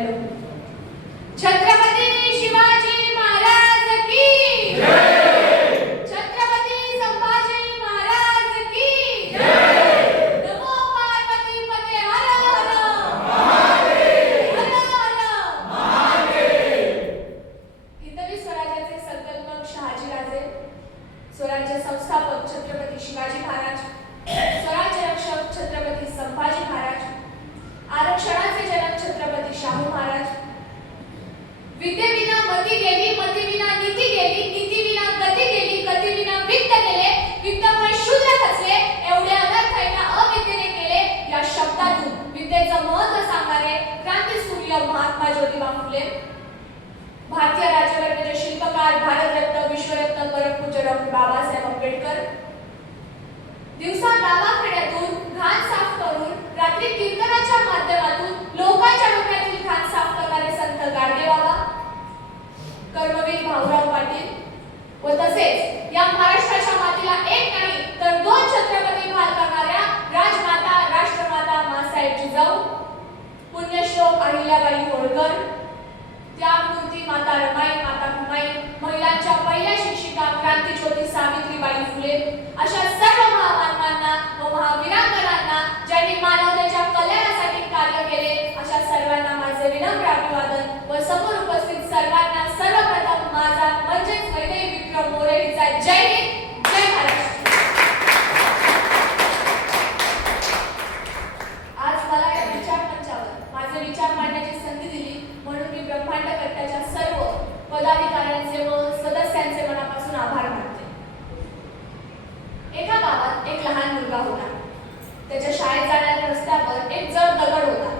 Hello. Chhatrapati Shivaji Maharaj की जय. छत्रपती संभाजी महाराज की जय. नमो पार्वती पते हर हर महादेव. हर हर महादेव. हिंदवी स्वराज्याचे संकल्पक शहाजीराजे, स्वराज्य संस्थापक छत्रपती शिवाजी महाराज, स्वराज्य रक्षक छत्रपती संभाजी महाराज, आरक्षणाचे जनक छत्रपती शाहू महाराज, विद्येविना मती गेली, मतीविना नीती गेली, नीतीविना गती गेली, गतीविना वित्त गेले, वित्तामुळे शूद्र खचले, एवढे अनर्थाईना अविद्येने केले. या शब्दातून विद्येचं महत्त्व सांगणारे क्रांतीसूर्य महात्मा ज्योतिबा फुले, भारतीय राज्यघटनेचे शिल्पकार, भारतरत्न, विश्वरत्न, परमपूज्य डॉक्टर बाबासाहेब आंबेडकर, दिवसा गावाखेड्यातून घाण साफ करून रात्री कीर्तनाच्या माध्यमातून लोकांच्या डोक्यातील घाण साफ करणारे संत गाडगेबाबा, कर्मवीर भाऊराव पाटील व तसेच या महाराष्ट्राच्या मातीला एक नाही तर दोन छत्रपती भाल करणाऱ्या राजमाता, राष्ट्रमाता माँसाहेब जिजाऊ, पुण्यश्लोक अहिल्याबाई होळकर, त्यागमूर्ती माता रमाई, माता भूमाई, महिलांच्या पहिल्या शिक्षिका क्रांतीज्योती सावित्रीबाई फुले, अशा सर्व महामानवांना व महावीरांगणांना ज्यांनी मानवतेच्या कल्याणासाठी कार्य केले, अशा सर्वांना माझे विनम्र अभिवादन व समोर उपस्थित सर्वांना सर्वप्रथम माझा म्हणजेच वैदेही विक्रम मोरेचा जय हिंद, जय महाराष्ट्र. आज मला या विचार मंचावर माझे विचार मांडण्याची संधी दिली म्हणून मी ब्रह्मांड कट्ट्याच्या सर्व पदाधिकाऱ्यांचे व सदस्यांचे मनापासून आभार मानते. एका गावात एक लहान मुलगा होता. त्याच्या शाळेत जाणाऱ्या रस्त्यावर एक जड दगड होता.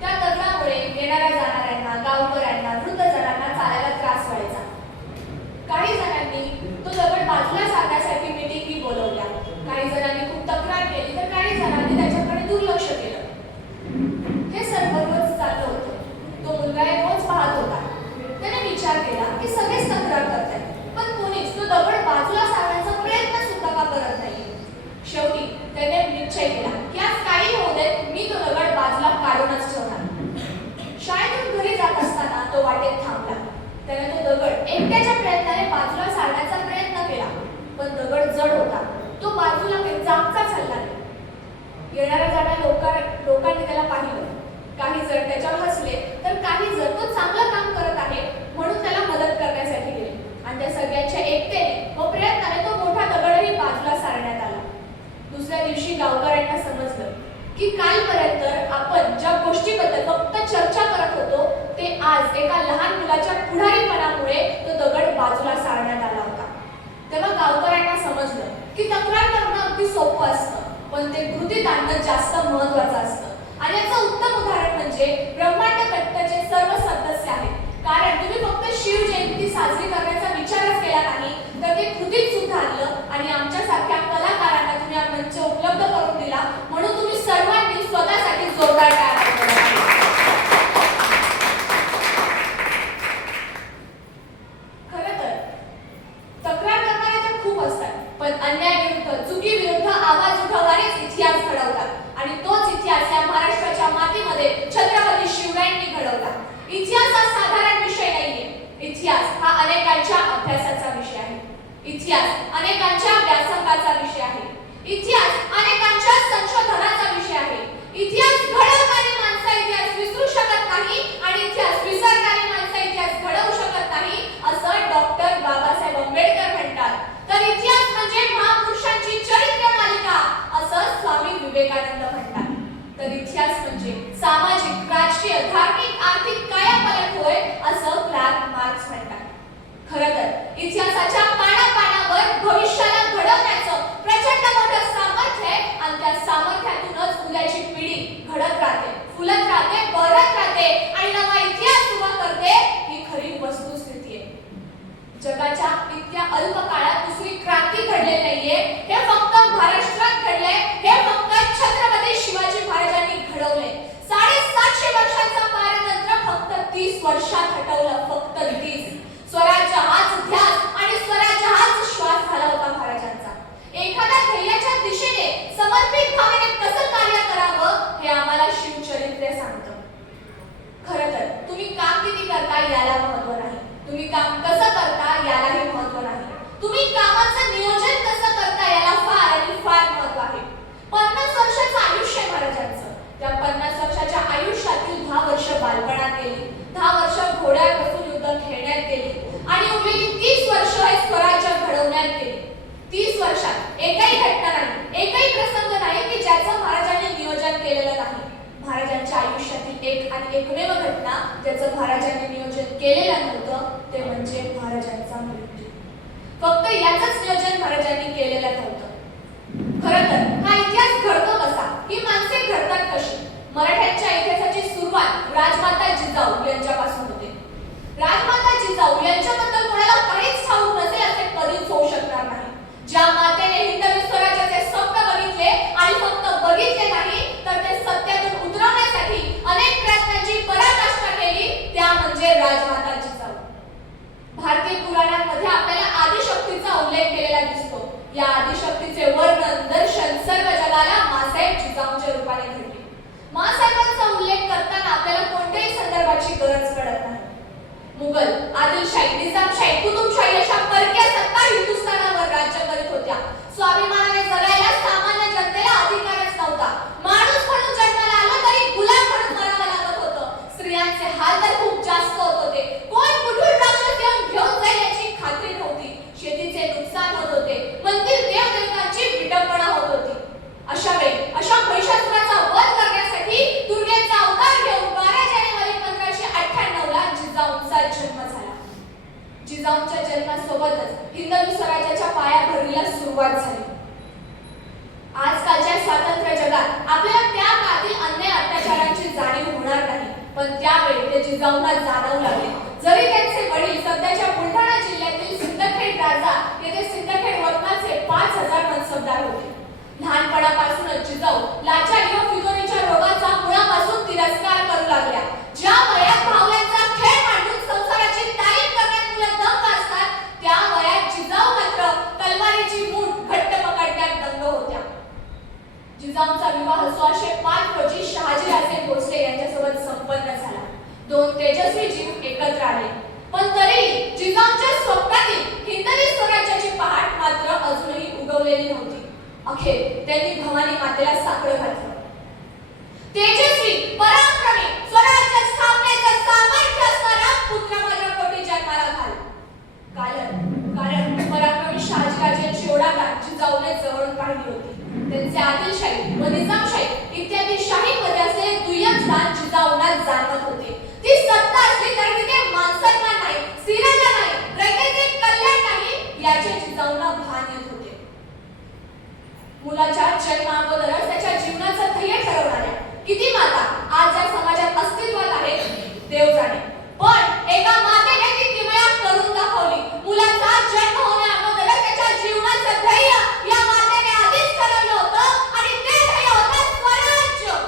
त्या दगडामुळे येणाऱ्या जाणाऱ्यांना, गावकऱ्यांना, वृद्ध जणांना चालायला त्रास व्हायचा. काही जणांनी तो दगड बाजूला सारण्यासाठी मीटिंगी बोलवल्या. काही जणांनी खूप तक्रार केली तर काही जणांनी त्याच्याकडे दुर्लक्ष केलं. हे सर्व रोज चालू होतं. तो मुलगा रोज पाहत होता. त्याने विचार केला की सगळेच तक्रार करतात पण कोणीच तो दगड बाजूला सारण्याचा प्रयत्न सुद्धा का करत नाही. शेवटी त्याने निश्चय केला की आज काही होऊ दे, मी तो दगड बाजूला काढूनच ठेवणार. शाळेतून घरी जात असताना तो वाटेत थांबला. त्याने तो दगड एकट्याच्या प्रयत्नाने बाजूला सारण्याचा प्रयत्न केला पण दगड जड होता. तो बाजूला जागचा चालला नाही. येणाऱ्या जाणाऱ्या लोकांनी त्याला पाहिलं. काही जण त्याच्यावर हसले तर काही जण तो चांगलं काम करत आहे म्हणून त्याला मदत करण्यासाठी गेले आणि त्या सगळ्यांच्या एकतेने व प्रयत्नाने तो मोठा दगडही बाजूला सारण्यात आला. दुसऱ्या दिवशी गावकऱ्यांना समजलं की कालपर्यंत आपण ज्या गोष्टीबद्दल फक्त चर्चा करत होतो ते आज एका लहान मुलाच्या पुढारीपणामुळे तो दगड बाजूला सारण्यात आला होता. तेव्हा गावकऱ्यांना समजलं की तक्रार करणं अगदी सोपं असतं पण ते कृतीत आणणं जास्त महत्त्वाचं असतं. आणि याचं उत्तम उदाहरण म्हणजे ब्रह्मांड कट्ट्याचे सर्व सदस्य आहेत. कारण तुम्ही फक्त शिव जयंती साजरी करण्याचा विचारच केला नाही तर ते कृतीत सुद्धा आणलं आणि आमच्यासारख्या कलाकारांना तुम्ही हा मंच उपलब्ध करून दिला म्हणून तुम्ही सर्वांनी स्वतःसाठी जोरदार टाळ्या वाजवा. खरं तर तक्रार करणारे तर खूप असतात पण अन्यायाविरुद्ध, चुकीविरुद्ध आवाज उठवणारेच इतिहास घडवतात आणि तोच इतिहास या महाराष्ट्राच्या मातीमध्ये छत्रपती शिवरायांनी घडवला. इतिहास हा साधारण विषय नाहीये. इतिहास हा अनेकांच्या अभ्यासाचा विषय आहे. इतिहास अनेकांच्या व्यासंगाचा विषय आहे. इतिहास अनेकांच्या संशोधनाचा विषय आहे. इतिहास घडवणारी माणसं इतिहास विसरू शकत नाही आणि इतिहास विसरणारी माणसं इतिहास घडवू शकत नाही असं डॉक्टर बाबासाहेब आंबेडकर म्हणतात. तर इतिहास म्हणजे महापुरुषांची चरित्र मालिका असं स्वामी विवेकानंद म्हणतात. तर इतिहास म्हणजे सामाजिक, राजकीय, धार्मिक, आर्थिक कायापालट होय असं कार्ल मार्क्स म्हणतात. खरं तर इतिहासाच्या पानापानावर भविष्याला घडवण्याचं प्रचंड मोठं सामर्थ्य आहे याला महत्त्व नाही. तुम्ही काम कसं करता यालाही महत्त्व नाही. तुम्ही कामाचं नियोजन कसं करता याला फार आणि फार महत्त्व आहे. 50 वर्षाचं आयुष्य आहे महाराजांचं. त्या 50 वर्षाच्या आयुष्यातील 10 वर्ष बालपणात गेली, 10 वर्ष घोड्यावर बसून युद्ध खेळण्यात गेली आणि उरलेली 30 वर्ष हे स्वराज्य घडवण्यात गेली. 30 वर्षात एकही घटना नाही, एकही प्रसंग नाही की ज्याचं महाराजांनी नियोजन केलेलं नाही. महाराजांच्या आयुष्यातील एक आणि एकमेव घटना ज्याचं महाराजांनी नियोजन केलेलं नव्हतं ते म्हणजे महाराजांचा मृत्यू. फक्त याचंच नियोजन महाराजांनी केलेलं नव्हतं. खरं तर हा इतिहास घडतो कसा, ही माणसे घडतात कशी? मराठ्यांच्या इतिहासाची सुरुवात राजमाता जिजाऊ यांच्यापासून होते. राजमाता जिजाऊ यांच्याबद्दल कोणाला काहीच ठाऊक नसेल असे कधीच होऊ शकणार नाही. ज्या मातेने हिंदवी स्वराज्याचे स्वप्न बघितले आणि फक्त बघितले नाही तर ते सत्यातून उतरवण्यासाठी अनेक प्रयत्नांची पराकाष्ठा केली त्या म्हणजे राजमाता जिजाऊ. भारतीय पुराणांमध्ये आपल्याला आदिशक्तीचा उल्लेख केलेला दिसतो. या आदिशक्तीचे वर्णन दर्शन सर्व जगाला मासाहेब जिजाऊंच्या रूपाने घडले. मासाहेबांचा उल्लेख करताना आपल्याला कोणत्याही संदर्भाची गरज पडत नाही. मुघल, आदिलशाही, निजामशाही, कुतुबशाही अशा परकीय सत्ता हिंदुस्थानावर राज्य करीत होत्या. स्वाभिमानाने जगायला सामान्य जनतेला अधिकारच नव्हता. माणूस म्हणून जन्माला आलो तरी गुलाम म्हणून मरावं लागत होतं. स्त्रियांचे हाल तर खूप जास्त होत होते. कोण कुठून राक्षस येऊन घेऊन जाईल याची खात्री नव्हती. शेतीचे नुकसान होत होते. मंदिर देवदेवतांची विटंबना होत होती. अशा वेळी अशा महिषासुराचा वध करण्यासाठी दुर्गेचा अवतार घेऊन 12 जानेवारी 1598 ला जिजाऊंचा जन्म झाला. जिजाऊंच्या जन्मासोबतच हिंदवी स्वराज्याच्या पायाभरणीला सुरुवात झाली. आजकालच्या स्वातंत्र्य जगात आपल्याला त्या काळातील अन्याय अत्याचारांची जाणीव होणार नाही, पण त्यावेळी ते जिजाऊंना जाणवू लागले. जरी त्यांचे वडील सध्याच्या बुलढाणा जिल्ह्यातील सिंदखेड राजा येथे सिंदखेड वतनाचे 5000 मनसबदार होते. लहानपणापासूनच जिजाऊ लाचारी व फिकोरीच्या रोगाचा मुळापासून तिरस्कार करू लागल्या. ज्या वयात भावल्यांचा खेळ मांडून संसाराची तालीम करण्यात मुलं दंग असतात त्या वयात जिजाऊ मात्र तलवारीची मूठ घट्ट पकडण्यात दंग होत्या. जिजाऊंचा विवाह 1605 रोजी शहाजीराजे भोसले यांच्यासोबत संपन्न झाला. 2 तेजस्वी जीव एकत्र आले, पण तरीही जिजाऊंच्या स्वप्नातील हिंदवी स्वराज्याची पहाट मात्र अजूनही उगवलेली नव्हती. अखेर त्यांनी भवानी मातेला साकडं घातलं. तेजस्वी, पराक्रमी, स्वराज्य स्थापनेचं सामर्थ्य असणारा पुत्र माझ्या पोटी जन्माला घाल. कारण पराक्रमी शहाजीराजांची ओढाताण जिजाऊने जवळून पाहिली होती. त्यांचे आदिलशाही व निजामशाही इत्यादी शाहीमध्ये असलेले दुय्यम स्थान जिजाऊंना जाणवत होते. ती सत्ता असली तरी तिथे मानसन्मान नाही, स्त्रीराजा नाही, प्रजेचे कल्याण नाही याचे जिजाऊंना भान येत होते. मुलाच्या जन्माअगोदरच त्याच्या जीवनाचं ध्येय ठरवणाऱ्या किती माता आज या समाजात अस्तित्वात आहेत देव जाणे, पण एका मातेने ती किमया करून दाखवली. मुलाचा जन्म होण्याअगोदरच त्याच्या जीवनाचं ध्येय या मातेने आधीच ठरवलं होतं आणि ते ध्येय होतं स्वराज्य.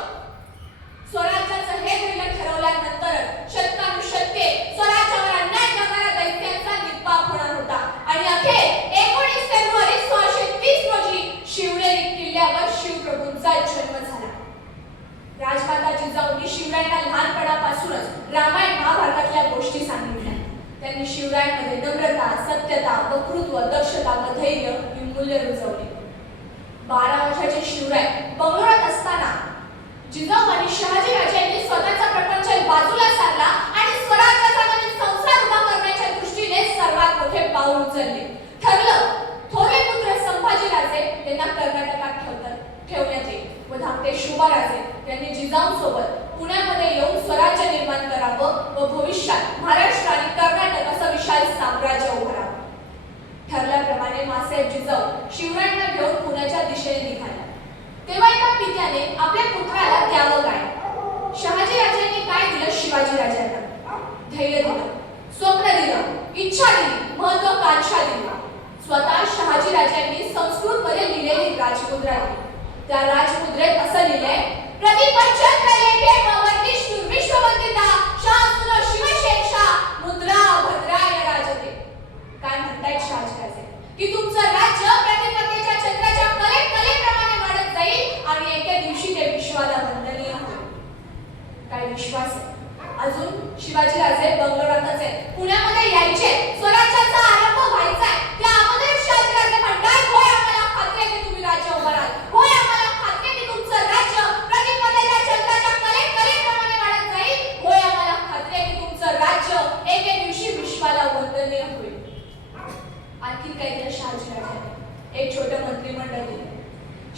स्वराज्याचं हे ध्येय ठरवल्यानंतरच शतकानुशतके स्वराज्यावर अन्याय करणाऱ्या दैत्यांचा निपात होणार होता आणि अखेर 19 फेब्रुवारी 1630 रोजी शिवनेरी किल्ल्यावर शिवप्रभूंचा जन्म झाला. राजमाता जिजाऊंनी शिवरायांना लहानपणापासूनच रामायण महाभारतातल्या गोष्टी सांगितल्या. त्यांनी शिवरायांमध्ये नम्रता, सत्यता, वक्तृत्व, दक्षता व धैर्य ही मूल्य रुजवली. 12 वर्षाचे शिवराय बंगलोरात असताना जिजाऊ आणि शहाजीराजांनी स्वतःचा प्रपंच बाजूला सारला आणि स्वराज्याचा नवीन संसार उभा करण्याच्या दृष्टीने सर्वात मोठे पाऊल उचलले. ठरलं थोरले पुत्र संभाजीराजे यांना कर्नाटकात ठेवण्यात येईल व धाकटे शोभाराजे यांनी जिजाऊंसोबत पुण्यामध्ये येऊन स्वराज्य निर्माण करावं व भविष्यात महाराष्ट्र आणि कर्नाटक असं विशाल साम्राज्य उभारावं. ठरल्याप्रमाणे मासाहेब जिजाऊ शिवरायांना घेऊन पुण्याच्या दिशेने निघाला. तेव्हा एका पित्याने आपल्या पुत्राला द्यावं काय? शहाजीराजांनी काय दिलं शिवाजीराजांना? धैर्य दिलं, स्वप्न दिलं, इच्छा दिली, महत्वाकांक्षा दिली. स्वतः शहाजीराजांनी संस्कृत मध्ये लिहिलेली राजमुद्रा दिली. त्या राजमुद्रेत असं लिहिलंय, प्रतिपचंद्र लेखे वर्णिष्णु विश्ववंदिता शास्त्र शिवशेषा मुद्रा भद्राय राजते. काय म्हणतायत शहाजीराजे की तुमचं राज्य प्रतिपत्तीच्या चंद्राच्या कलेप्रमाणे वाढत जाईल आणि एके दिवशी ते विश्वाला वंदनीय होईल. काय विश्वास आहे? अजून शिवाजीराजे बंगलोरातच आहेत. पुण्यामध्ये यायचे, स्वराज्याचा आरंभ व्हायचा आहे. त्या अगोदर शिवाजीराजे म्हणतात, होय आम्हाला खात्री आहे की तुम्ही राज्य उभाराल. होय आम्हाला खात्री आहे की तुमचं राज्य प्रतिपदेच्या चंद्राच्या कलेप्रमाणे वाढत जाईल. होय आम्हाला खात्री आहे की तुमचं राज्य एके दिवशी विश्वाला वंदनीय होईल. आणखी काही दिलं शहाजीराजांनी. एक छोटं मंत्रिमंडळ दिलं.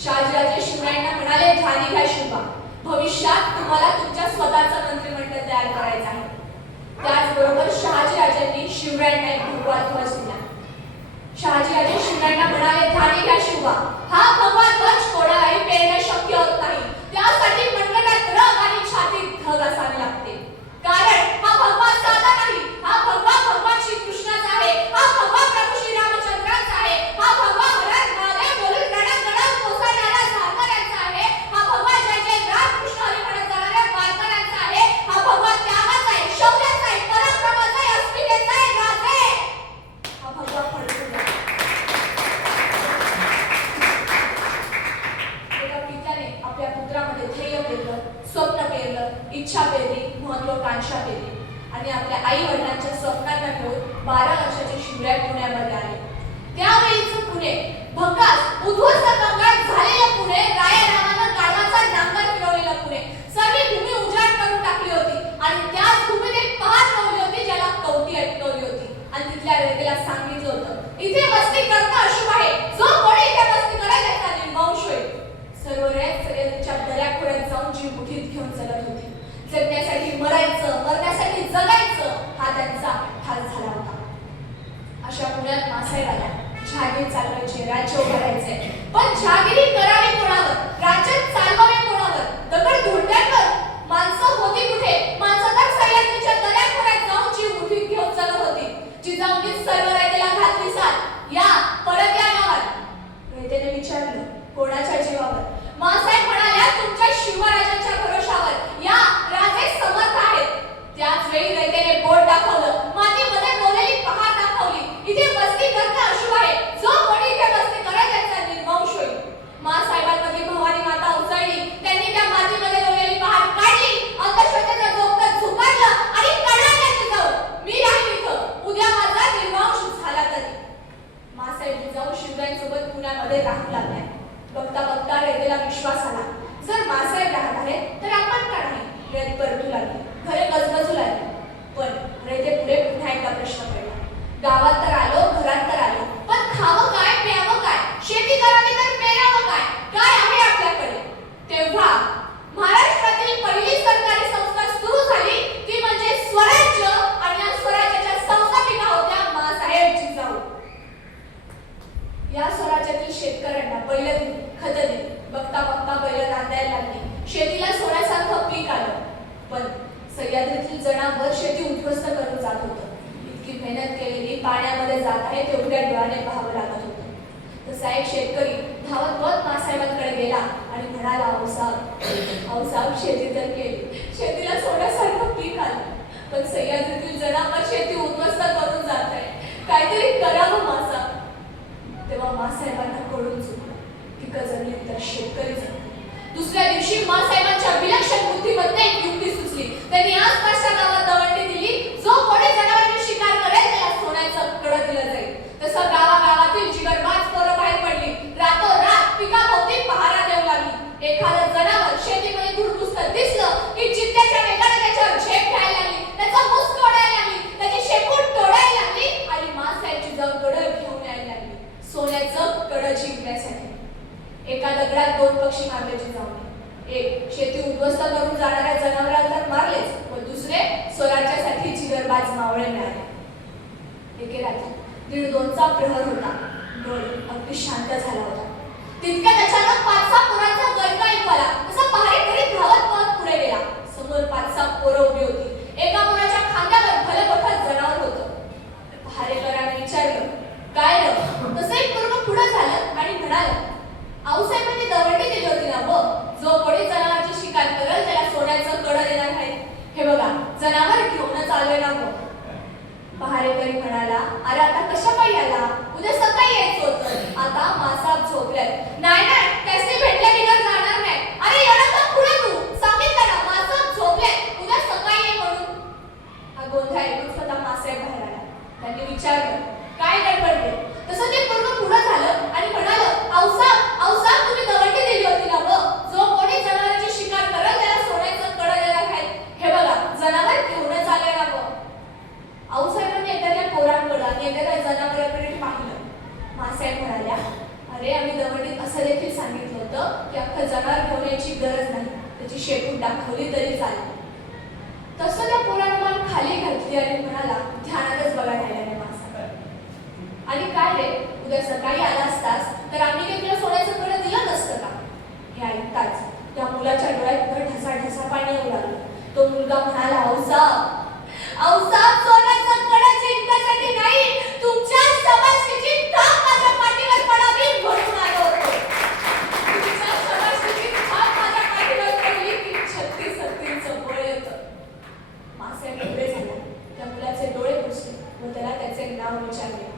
शहाजीराजे शिवरायांना म्हणाले, ध्यानी घ्या शिवा, भविष्यात तुम्हाला तुमच्या स्वतःचं मंत्रिमंडळ तयार करायचं आहे. त्याचबरोबर शहाजीराजांनी शिवरायांना एक भगवा ध्वज दिला. शहाजीराजे शिवरायांना म्हणाले, ध्यानी घ्या शिवा, हा भगवा ध्वज कोणालाही पेरणं शक्य होत नाही. त्यासाठी मनगटात रग आणि छातीत धग असावी लागते. कारण हा भगवा साधा नाही. हा भगवा भगवान श्री कृष्णाचा आहे. हा भगवा प्रभू श्री रामचंद्राचा आहे. हा भगवा हरण महादेव बोलून रणत गडावर कोसळणारा झारकऱ्यांचा आहे. हा भगवा जय जय रामकृष्ण हरी म्हणत जाणाऱ्या वारकऱ्यांचा आहे. हा भगवा त्यागाचा आहे, शौर्याचा आहे, पराक्रमाचा आहे, अस्मितेचा आहे, राजे. हा भगवा फडकून आहे. एका पित्याने आपल्या पुत्रामध्ये ध्येय पेरलं, स्वप्न पेरलं, इच्छा पेरली, महत्वाकांक्षा पेरली आणि आपल्या आई वडिलांच्या स्वप्नांना घेऊन 12 वर्षाचे शिवराय पुण्यामध्ये आले. त्यावेळीचं पुणे भकास उद्ध्वस्त कंगाल झालेलं पुणे, रायारामानं गाढवाचा नांगर फिरवलेलं पुणे, सर्व भूमी उजाड करून टाकली होती आणि त्याच भूमीत एक पहाड लावली होती ज्याला कवटी अटकवली होती आणि तिथल्या रयतेला सांगितलं होतं, इथे वस्ती करणं अशुभ आहे. जो कोणी इथे वस्ती करेल त्याचा निर्वंश होईल. सर्व रयत सगळ्यांच्या दऱ्याखोऱ्यात जाऊन जीव मुठीत घेऊन जगत होती. जगण्यासाठी मरायचं, मरण्यासाठी जगायचं हा त्यांचा ठार झाला होता. अशा पुण्यात मासाहेब आल्या. जहागीर चालवायचे, राज्य उभारायचे, पण जहागिरी करावी कोणावर, राज्य चालवावे कोणावर? दगड धोंड्यांवर. माणसं होती कुठे? माणसं तर सह्याद्रीच्या दऱ्याखोऱ्यात जाऊन जीव मुठीत घेऊन जगत होती. जिजाऊंनी सर्व रयतेला घातली साथ, या परत या गावात. रयतेने विचारलं, कोणाच्या जीवावर? मासाहेब म्हणाल्या, तुमच्या शिवराजांच्या भरोशावर. या राजे समर्थ आहेत. त्याच वेळी रयतेने बोट दाखवलं, मातीमध्ये रोवलेली पहाड दाखवली. इथे वस्ती करणं अशुभ आहे. जो कोणी इथे वस्ती करेल त्याचा निर्वंश होईल. मासाहेबांमध्ये भवानी माता उचलली. त्यांनी त्या मातीमध्ये रोवलेली पहाड काढली. अंधश्रद्धेचं जोगतं झुकारलं आणि कळलं जाऊ, मी राहील इथं. उद्या माझा निर्वंश झाला तरी. मासाहेब जिजाऊ शिवरायांसोबत पुण्यामध्ये राहू लागल्या. बघता बघता रयतेला विश्वास आला, जर मासाहेब राहत आहेत तर आपण का नाही? रयत परतू लागली, घरे गजबजू लागली. पण रयते पुढे पुन्हा एकदा प्रश्न पडला. गावात तर आलो, घरात तर आलो, पण खावं काय, प्यावं काय, शेती करावी तर पेरावं काय, काय आहे आपल्याकडे? तेव्हा महाराष्ट्रातील पहिली सरकारी संस्था सुरू झाली ती म्हणजे स्वराज्य आणि या स्वराज्याच्या संस्थापिका होत्या मासाहेब जिजाऊ. या स्वराज्यातील शेतकऱ्यांना बैल दिली, खत दिली. बघता बघता बैल नांदायला लागली. शेतीला सोन्यासारखं पीक आलं. पण सह्याद्रीतील जनावर शेती उद्ध्वस्त करून जात होतं. इतकी मेहनत केलेली पाण्यामध्ये जात आहे तेवढ्या डोळ्याने पाहावं लागत होतं. तसा एक शेतकरी धावत पळत मासाहेबांकडे गेला आणि म्हणाला, आऊसाहेब शेती तर केली, शेतीला सोन्यासारखं पीक आलं, पण सह्याद्रीतील जनावर शेती उद्ध्वस्त करून जात आहे, काहीतरी करावं मासाहेब. तेव्हा मासाहेबांना कळून चुकलं, पिकं जगली तर शेतकरी जगले. दुसऱ्या दिवशी मासाहेबांच्या विलक्षण बुद्धीमध्ये एक युक्ती सुचली. त्यांनी आसपासच्या गावात दवंडी दिली, जो कोणी जनावरांची शिकार करेल त्याला सोन्याचं कडं दिलं जाईल. तसं गावागावातील जिगरबाज पोरं बाहेर पडली. रातोरात पिकाभोवती पहारा देऊ लागली. एखादं जनावर शेतीमध्ये धुडमुसत दिसलं की चित्त्याच्या वेगाने त्याच्यावर झेप घ्यायला लागली, त्याचा मुसक ओढायला लागली, त्याची शेपूट तोडायला लागली आणि मासाहेबची जाऊन कडं घेऊन यायला लागली सोन्याचं कडं जिंकण्यासाठी. एका दगडात 2 पक्षी मारले जिजाऊने. एक शेती उद्ध्वस्त करून जाणाऱ्या जनावरांना तर मारलेच, पण दुसरे स्वराज्यासाठी जिगरबाज मावळे मिळाले. एके रात्री 1:30चा प्रहर होता. गड अगदी शांत झाला होता. तितक्यात अचानक 5-6 पोरांचा गरका ऐकू आला. तसा पहारेकरी धावत पळत पुढे गेला. समोर 5-6 पोरं उभी होती. एका पोराच्या खांद्यावर भलं मोठं जनावर होतं. पहारेकराने विचारलं, काय र? तसं एक पोरगं पुढे झालं आणि म्हणालं, आऊसाहेबांनी दवंडी दिली होती ना व, जो कोणी जनावरची शिकार करेल त्याला सोन्याचं कडं देणार आहे. हे बघा, जनावर घेऊनच आलोय ना व. पहारेकरी म्हणाला, अरे आता कशा पायी आला? उद्या सकाळी यायचं होतं. आता मासाहेब झोपल्यात. नाही त्याचे भेटल्या बिगर जाणार नाही. अरे एवढा का पुढे तू सांगितलं ना, मासाहेब झोपल्यात, उद्या सकाळी ये म्हणून. अख्खं जनावर घेऊन यायची गरज नाही, त्याची शेपूट दाखवली तरी चालेल. तसं त्या पोरानं मान खाली घातली आणि म्हणाला, ध्यानातच बघा राहिल्याने माणसाकडे. आणि काय रे, उद्या सकाळी आला असतास तर आम्ही काही तुला सोडायचं बरं दिलं नसतं का? हे ऐकताच त्या मुलाच्या डोळ्यात ढसा ढसा पाणी येऊ लागलं. तो मुलगा म्हणाला, औसाब सोन्याचं कडा जिंकण्यासाठी नाही, तुमच्या समाजाची थाप माझ्या पाठीवर पडावी म्हणून आलो होतो. तुमच्या समाजाची थाप माझ्या पाठीवर पडली की 36 बळ येतं. मासे डोळे झाले, त्या मुलाचे डोळे पुसले व त्याला त्याचे नाव विचारले.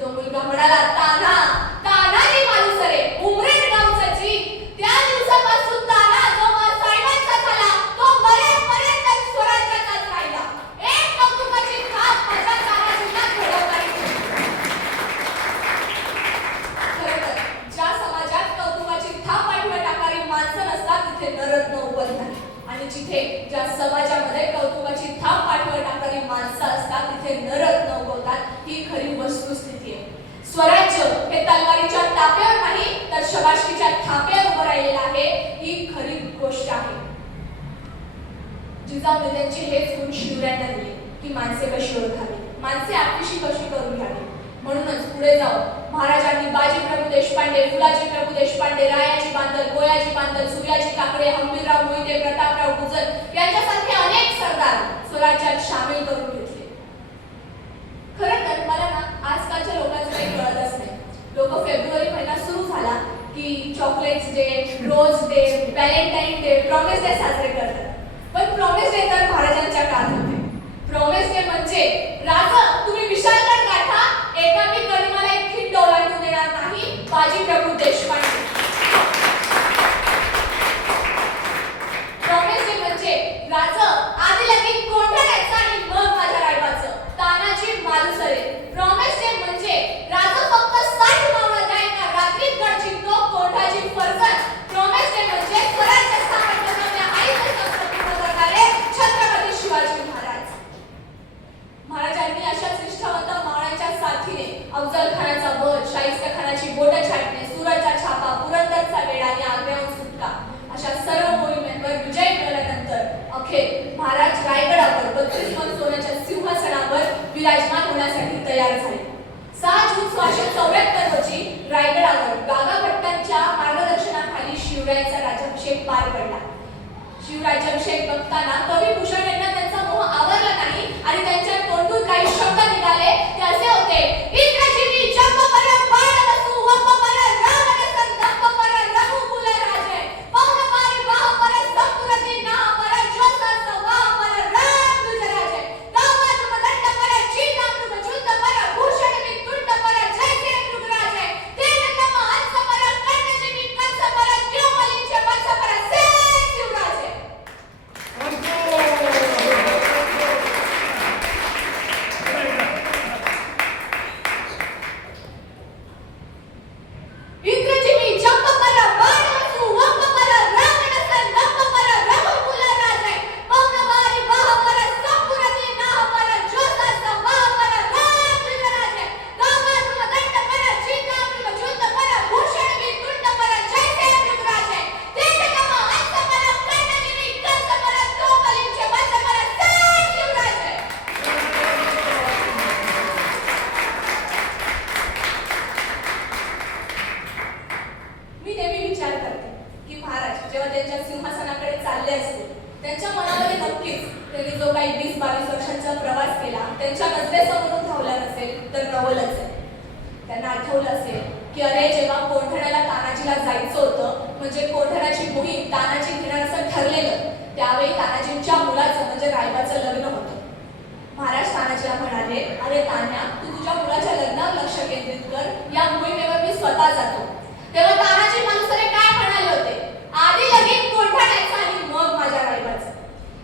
तो मुलगा म्हणाला, तान्हा, तान्हाजी मालुसरे, उमरेड गावचा जी. त्या दिवसापासून तान्हा जो साहेबांचा झाला तो मरेपर्यंत स्वराज्याचाच राहिला. एक कौतुकाची थाप माझ्या तानाजीला घडवणारी. खरं तर ज्या समाजात कौतुकाची थाप पाठीवर टाकणारी माणसं नसतात तिथे नररत्न उगवत नाही, आणि जिथे ज्या समाजामध्ये कौतुकाची थाप पाठीवर टाकणारी माणसं असतात तिथे नररत्न उगवतात. ही खरी वस्तुस्थिती आहे. स्वराज्य हे तलवारीच्या ताप्यावर नाही तर शबासकीच्या थाप्यावर उभं राहिलेलं आहे. ही खरी गोष्ट आहे. जिजाऊने त्यांचे हेच गुण शिवरायांना दिले की माणसे कशी ओळखावी, माणसे आपलीशी कशी करून घ्यावी. म्हणूनच पुढे जाऊन महाराजांनी बाजी प्रभू देशपांडे, फुलाजी प्रभू देशपांडे, रायाजी बांदल, गोयाजी बांदल, सूर्याजी काकडे, हंबीरराव मोहिते, प्रतापराव गुजर यांच्यासारखे अनेक सरदार स्वराज्यात सामील करून घेतले. खरं तर मला ना आजकालच्या लोकांचं काही कळतच नाही. लोक फेब्रुवारी महिना सुरू झाला की chocolates day, rose day, Valentine day, promise day साजरे करतात. पण प्रॉमिस डे तर महाराजांच्या काळात होते. प्रॉमिस डे म्हणजे राजा तुम्ही विशालगड गाठा, एकाही गनिमाला एक खिंड ओलांडून देणार नाही, बाजी प्रभू देशपांडे. प्रॉमिस डे म्हणजे राजा आधी लगीन कोंढा घ्यायचा आणि मग माझ्या रायबाचं, तानाजी मालुसरे. प्रॉमिस डे म्हणजे राजा फक्त 60 मावळा द्या, एका रात्रीत गड जिंकतो कोंढाजी फरजन. प्रॉमिस डे म्हणजे स्वराज्य स्थापन करणाऱ्या आईचं संस्कृती करणारे छत्रपती शिवाजी महाराज. महाराजांनी अशाच निष्ठावंत मावळ्यांच्या साथीने अफजल खानाचा वध, शाहिस्ता खानाची बोटं छाटणे, सुरतचा छापा, पुरंदरचा वेढा आणि आग्र्याहून सुटका अशा सर्व मोहिमेंवर विजय मिळवल्यानंतर अखेर महाराज रायगडावर 32 मन सोन्याच्या सिंहासनावर विराजमान होण्यासाठी तयार झाले. 6 जून 1674 रोजी रायगडावर गागा भट्टांच्या मार्गदर्शनाखाली शिवरायांचा राज्याभिषेक पार पडला. शिवराज्याभिषेक बघताना कवी भूषण यांना त्यांचा मोह आवरला नाही आणि त्यांच्या तोंडून काही शब्द निघाले ते असे होते, इंद्रजिनी जंप पर बाण वसु वंप पर राम रसन दंप पर रघु कुल राजे पौन मारी वाह पर संपुरती ना पर ज्योत सवा पर राम तुझ राजे गावात मदंड पर चीना मृग जुंद पर भूषण मी तुंड पर जैसे मृग राजे तेज तम हंस पर कर्णजिनी कंस पर त्योमलीचे वंश पर से शिवराजे. त्यांच्या मनामध्ये नक्कीच त्यांनी जो काही 20-22 वर्षांचा प्रवास केला त्यांच्या नजरेसमोरून धावला नसेल तर नवलच आहे. त्यांना आठवलं असेल की अरे जेव्हा कोंढाण्याला तानाजीला जायचं होतं, म्हणजे कोंढाण्याची मोहीम तानाजी घेणार असं ठरलेलं, त्यावेळी तानाजींच्या मुलाचं म्हणजे रायबाचं लग्न होतं. महाराज तानाजीला म्हणाले, अरे तान्या, तू तुझ्या मुलाच्या लग्नावर लक्ष केंद्रित कर, या मोहिमेवर मी स्वतः जातो. तेव्हा तानाजी मालुसरे काय म्हणाले होते, आधी लगीन कोंढाण्याचं आणि मग माझ्या रायबाचं.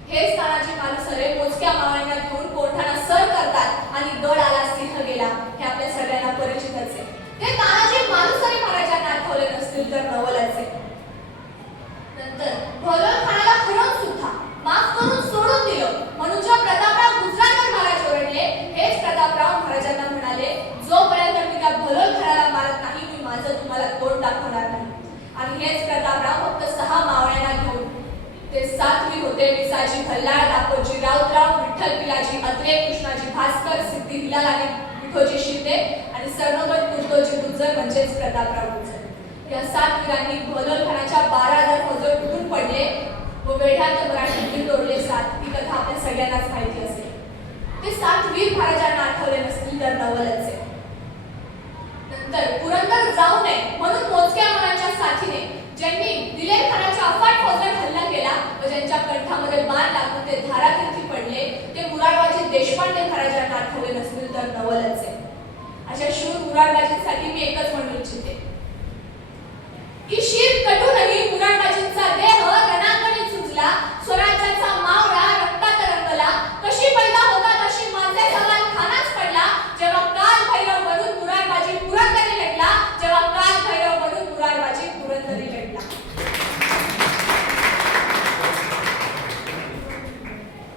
हेच तानाजी मालुसरे मोजक्या मावळ्यांना घेऊन कोंढाणा सर करतात आणि गड आला सिंह गेला हे आपल्या सगळ्यांना परिचितच आहे. ते तानाजी मालुसरे महाराजांना आठवले नसतील तर नवलच आहे. नंतर भोलोल खानाला हरवून सुद्धा माफ करून सोडून दिलं म्हणून जेव्हा प्रतापराव गुजरातवर महाराज ओरडले, हेच प्रतापराव महाराजांना म्हणाले, जोपर्यंत मी त्या भोलोल खानाला मारत नाही मी माझं तुम्हाला तोंड दाखवणार नाही. घोटे, विसाजी भल्लाळ, दापोजी राऊतराव, विठ्ठल पिलाजी अत्रे, कृष्णाजी भास्कर, सिद्धी हिलाल आणि विठोजी शिंदे आणि सरनोबत कुर्तोजी गुज्जर म्हणजेच प्रतापराव गुज्जर. या 7 वीरांनी बहलोल खानाच्या 12,000 फौजेवर तुटून पडले व वेढ्यात मराठी तोडले 7. ही कथा आपण सगळ्यांनाच माहिती असेल. ते 7 वीर महाराजांना आठवले नसतील तर नवलच आहे. नंतर पुरंदर जाऊ नये म्हणून मोजक्या मनाच्या साथीने ज्यांनी दिलेर खानाच्या अफाट फौजेवर हल्ला केला व ज्यांच्या कंठामध्ये बाण लागून ते धारातीर्थी पडले ते मुरारबाजी देशपांडे महाराजांना आठवले नसतील तर नवलच आहे. अशा शूर मुरारबाजींसाठी मी एकच म्हणू इच्छिते की शीर कटूनही मुरारबाजींचा देह रणांगणी झुंजला, स्वराज्याचा मावळा रक्तात रंगला, कशी पैदा होता तशी माझे सवाल खानाच पडला, जेव्हा काल भैरव बनून मुरारबाजी पुरंदरी लढला, जेव्हा काल भैरव बनून मुरारबाजी पुरंदरी लढला.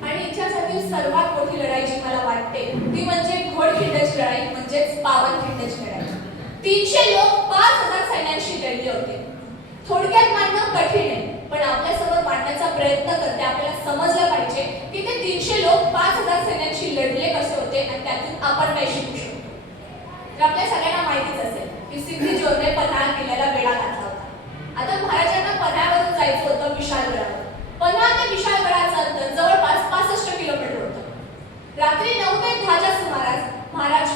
आणि इतिहासातील सर्वात मोठी लढाई जी मला वाटते ती म्हणजे घोडखिंडची लढाई म्हणजेच पावनखिंडची लढाई. 300 लोक 5,000 सैन्यांशी लढले होते. थोडक्यात मांडणं कठीण आहे पण आपल्यासमोर मांडण्याचा प्रयत्न करते. आपल्याला समजलं पाहिजे की ते 300 लोक 5,000 सैन्यांशी लढले कसे होते आणि त्यातून आपण काय शिकू शकतो. तर आपल्या सगळ्यांना माहितीच असेल की सिद्धी जोरने पन्हाळा किल्ल्याला वेढा घातला होता. आता महाराजांना पन्हाळ्यावरून जायचं होतं विशाळगडावर. पन्हाळा ते विशाळगडाचं अंतर जवळपास 65 किलोमीटर होतं. रात्री 9 ते 10च्या सुमारास महाराज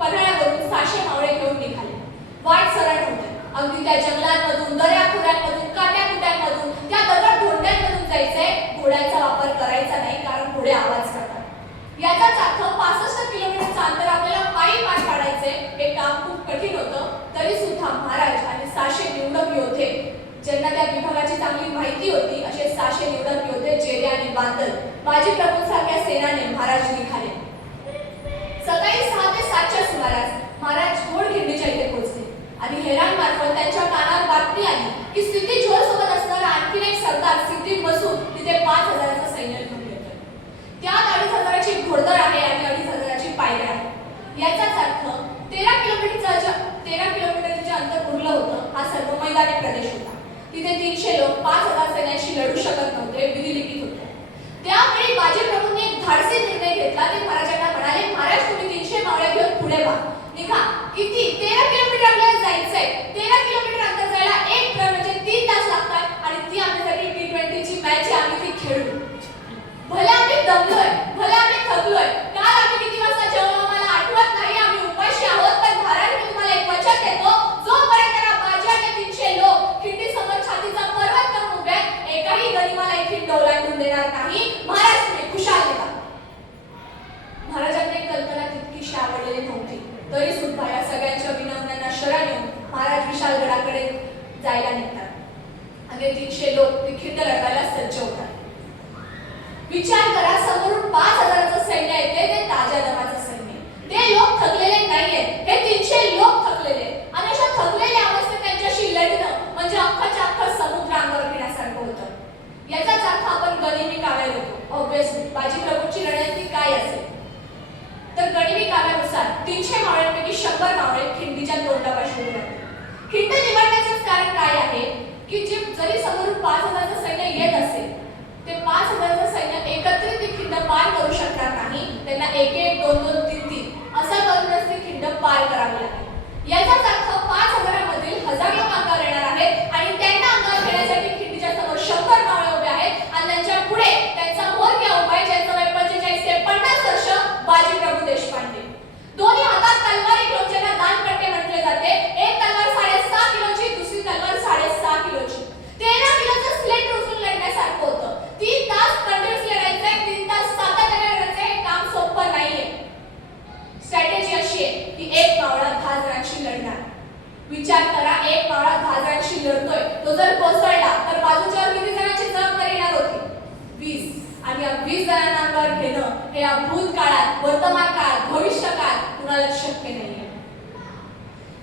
पन्हाळ्यावरून 600 मावळे घेऊन निघाले. वाट सरळ नव्हती. अगदी त्या जंगलांमधून, दऱ्याखोऱ्यांमधून, काट्याकुट्यांमधून, त्या दगड धोंड्यांमधून जायचंय. घोड्याचा वापर करायचा नाही कारण घोडे आवाज करतात. याचाच अर्थ 65 किलोमीटरचं अंतर आपल्याला पायी पार पाडायचंय. हे काम खूप कठीण होतं. तरी सुद्धा महाराज आणि 600 निवडक योद्धे ज्यांना त्या विभागाची चांगली माहिती होती असे 600 निवडक योद्धे जेरे आणि बांदल बाजीप्रभूंसारख्या सेनाने महाराज निघाले. सकाळी 6 ते 7च्या सुमारास महाराज घोडखिंडीच्या इथे पोहोचले आणि हेरान मार्फत त्यांच्या कानावर बातमी आली की सिद्धी जोर सोबत असणारा आणखीन एक सरदार सिद्धी मसूद तिथे 5,000चं सैन्य घेऊन येतोय. त्यात 2,500ची घोडदळ आहे आणि 2,500ची पायऱ्या आहे. याचाच अर्थ 13 किलोमीटरचं जे अंतर उरलं होतं हा सर्व मैदानी प्रदेश होता. तिथे 300 लोक 5,000 सैन्याशी लढू शकत नव्हते, विधिलिखित होते. त्यावेळी बाजीप्रभूंनी एक धाडसी निर्णय घेतला. ते महाराजांना म्हणाले, महाराज तुम्ही 300 मावळे घेऊन पुढे व्हा. निघा. किती? 13 किलोमीटर आपल्याला जायचंय. 13 किलोमीटर अंतर जायला एक म्हणजे 3 तास लागतात आणि ती आमच्यासाठी T20ची मॅच आहे. आम्ही ती खेळू. भले आम्ही दमलोय, भले आम्ही थकलोय. काल आम्ही किती वाजता जेवलो आम्हाला आठवत नाही. आम्ही उपाशी आहोत. पण महाराज मी तुम्हाला एक वचन देतो, जोपर्यंत बाजी आणि 300 लोक खिंडी समोर छातीचा पर्वत करून उभे आहेत, एकाही गनिमाला एक खिंड ओलांडून देणार नाही. महाराज तुम्ही खुशाल देता. महाराजांना कल्पना तितकीशी आवडलेली नव्हती. तरी सुद्धा या सगळ्यांच्या विनवण्यांना शरण येऊन महाराज विशाळगडाकडे जायला निघतात आणि 300 लोक ती खिंड लढवायला सज्ज होतात. विचार करा, समोरून 5,000चं सैन्य येते, ते ताज्या दमाचं सैन्य. ते लोक थकलेले नाहीयेत, हे 300 लोक थकलेले आणि अशा थकलेल्या अवस्थेत त्यांच्याशी लढणं म्हणजे अख्खाच्या अख्खा समुद्र अंगावर घेण्यासारखं होतं. याचाच अर्थ आपण गनिमी काव्यात येतो. ऑब्व्हियसली बाजीप्रभूंची रणनीती काय असेल तर गनिमी काव्यानुसार 300 मावळ्यांपैकी 100 मावळे खिंडीच्या तोंडापाशी उभे राहतात. खिंड निवडण्याचं कारण काय आहे की जरी समोरून 5,000चं सैन्य येत असेल ते 5,000चं सैन्य एकत्रित ती खिंड पार करू शकणार नाही. त्यांना 1-1, 2-2, 3-3 असं करूनच ती खिंड पार करावी लागेल. याचाच अर्थ 5,000मधील 1,000 लोक अंगावर येणार आहेत आणि त्यांना अंगावर घेण्यासाठी खिंडीच्या समोर 100 मावळे उभे आहेत आणि त्यांच्या पुढे त्यांचा म्होरक्या उभा आहे ज्यांचं वय 45 ते 50 वर्ष, बाजीप्रभू देशपांडे. दोन्ही हातात तलवारी घेऊन ज्यांना दानकट्टे म्हटले जाते. एक तलवार 6.5 किलोची, दुसरी तलवार 6.5 किलोची. 13 किलोचं स्लेट उचलून लढण्यासारखं होतं. 3 तास कंटिन्युअसली लढायचंय, 3 तास सातत्याने लढायचंय. हे काम सोपं नाहीये. स्ट्रॅटेजी अशी आहे की एक मावळा 10 जणांशी लढणार. विचार करा, एक मावळा 10 जणांशी लढतोय. तो जर कोसळला तर बाजूच्यावर किती जणांची जबाबदारी येणार होती? 20. आणि या 20 जणांना अंगावर घेणं हे या भूतकाळात, वर्तमान काळात, भविष्य काळात कुणालाच शक्य नाहीये.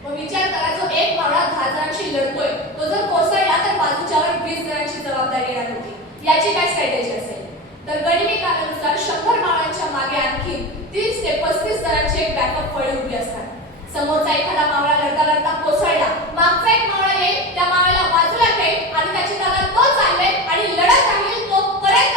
मग विचार करा, जो एक मावळा 10 जणांशी लढतोय तो जर कोसळला तर बाजूच्यावर 20 जणांची जबाबदारी येणार होती. याची काय स्ट्रॅटेजी असेल तर गनिमी काव्यानुसार 100 मावळ्यांच्या मागे आणखी 30 ते 35 जणांची एक बॅकअप फळी उभी असतात. समोरचा एखादा मावळा लढता लढता कोसळला, मागचा एक मावळा येईल, त्या मावळ्याला बाजूला ठेवेल आणि त्याची ताकद तो चालवेल आणि लढत राहील तोपर्यंत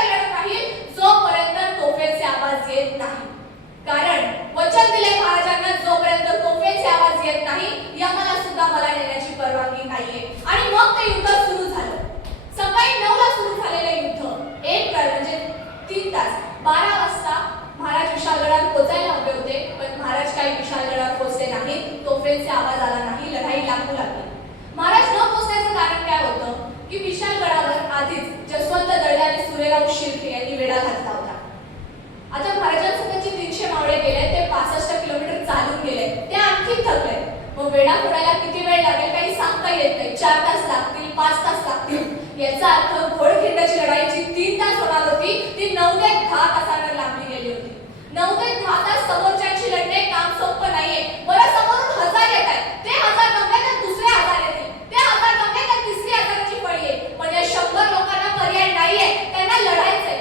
सुरेराव शिर्के यांनी वेढा घातला होता. आता महाराजांसोबतचे 300 मावळे गेले, ते 65 किलोमीटर चालून गेले, ते आणखी थकले. मग वेढा फोडायला किती वेळ लागेल काही सांगता येत नाही. 4 तास लागतील, 5 तास लागतील. याचा अर्थ घोडखिंडाची लढाई जी 3 तास होणार होती ती 9 ते 10 तासांवर लांबली गेली होती. 9 ते 10 तास समोरच्याशी लढणे काम सोपं नाहीये. बरं, समोरून 1000 येत आहेत, ते 1000 नव्हे तर दुसरे 1000 येतील, ते 1000 नव्हे तर तिसरी 1000ची फळी येईल. पण या 100 लोकांना पर्याय नाहीये, त्यांना लढायचंय.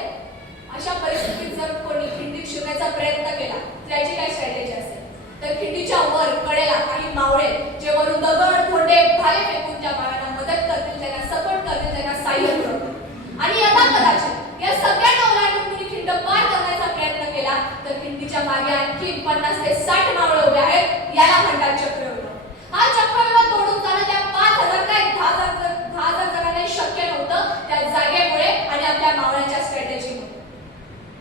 अशा परिस्थितीत जर कोणी खिंडीत शिरण्याचा प्रयत्न केला त्याची काय स्ट्रॅटेजी असेल तर खिंडीच्या वर कडेला काही मावळे जे वरून दगड धोंडे भाले फेकून त्या मावळ्यांना मदत करतील, त्यांना सपोर्ट करतील, त्यांना साह्य करतील. आणि यदा कदाचित या सगळ्यांना ओलांडून कुणी खिंड पार करण्याचा प्रयत्न केला तर खिंडीच्या मागे आणखी 50 ते 60 मावळे उभे आहेत. याला म्हणतात चक्रव्यूह. हा चक्रव्यूह तोडून जाणं त्या 5000 काय 10,000 जणांना शक्य नव्हतं, त्या जागेमुळे आणि आपल्या मावळ्यांच्या स्ट्रॅटेजीमुळे.